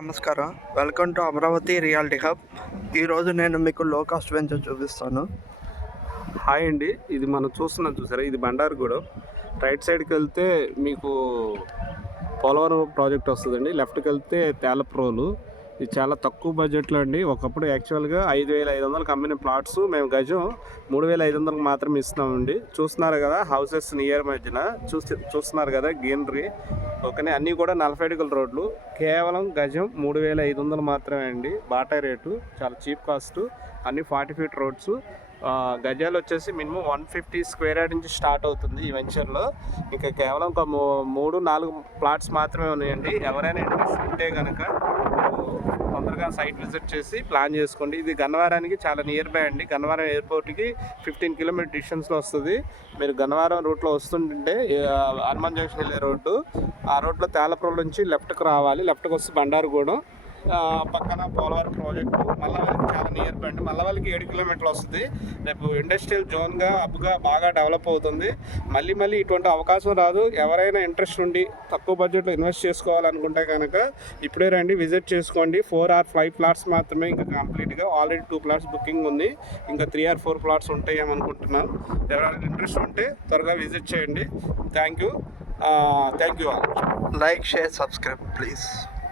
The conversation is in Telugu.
నమస్కారం, welcome to Amaravati reality hub. ఈరోజు నేను మీకు లో కాస్ట్ వెంచర్ చూపిస్తాను. హాయ్ అండి, ఇది మనం చూసారా, ఇది బండారుగూడెం. రైట్ సైడ్కి వెళ్తే మీకు పోలవరం ప్రాజెక్ట్ వస్తుందండి. లెఫ్ట్కి వెళ్తే తేలప్రోలు. ఇది చాలా తక్కువ బడ్జెట్లో అండి. ఒకప్పుడు యాక్చువల్గా 5,500 అమ్మిన ప్లాట్స్ మేము గజం 3,500 మాత్రమే ఇస్తున్నామండి. చూస్తున్నారు కదా, హౌసెస్ నియర్ మధ్యన చూస్తున్నారు కదా, గ్రీనరీ. ఓకే, అన్నీ కూడా 40 అడుగుల రోడ్లు. కేవలం గజం 3,500 మాత్రమే అండి. బాటా రేటు, చాలా చీప్ కాస్ట్. అన్నీ 40 ఫీట్ రోడ్స్. గజాలు వచ్చేసి మినిమం 150 స్క్వేర్ యార్డ్ నుంచి స్టార్ట్ అవుతుంది ఈ వెంచర్లో. ఇంకా కేవలం ఒక 3-4 ప్లాట్స్ మాత్రమే ఉన్నాయండి. ఎవరైనా ఇంట్రెస్ట్ ఉంటే కనుక తొందరగా సైట్ విజిట్ చేసి ప్లాన్ చేసుకోండి. ఇది గన్నవరానికి చాలా నియర్ బై అండి. గన్నవరం ఎయిర్పోర్ట్కి 15 కిలోమీటర్ డిస్టెన్స్లో వస్తుంది. మీరు గన్నవరం రూట్లో వస్తుంటే హనుమాన్ జంక్షన్ వెళ్ళే రోడ్డు, ఆ రోడ్లో తేలప్రోలు నుంచి లెఫ్ట్కి రావాలి. లెఫ్ట్కి వస్తే బండారుగూడెం, పక్కన పోలవరం ప్రాజెక్టు. మల్లవల్లికి చాలా నియర్ బై అండి. మల్లవల్లికి 7 కిలోమీటర్లు వస్తుంది. రేపు ఇండస్ట్రియల్ జోన్గా హబ్గా బాగా డెవలప్ అవుతుంది. మళ్ళీ ఇటువంటి అవకాశం రాదు. ఎవరైనా ఇంట్రెస్ట్ ఉండి తక్కువ బడ్జెట్లో ఇన్వెస్ట్ చేసుకోవాలనుకుంటే కనుక ఇప్పుడే రండి, విజిట్ చేసుకోండి. 4 or 5 ప్లాట్స్ మాత్రమే ఇంకా కంప్లీట్గా. ఆల్రెడీ 2 ప్లాట్స్ బుకింగ్ ఉంది. ఇంకా 3 or 4 ప్లాట్స్ ఉంటాయేమో అనుకుంటున్నాను. ఎవరైనా ఇంట్రెస్ట్ ఉంటే త్వరగా విజిట్ చేయండి. Thank you all. Like, share, subscribe please.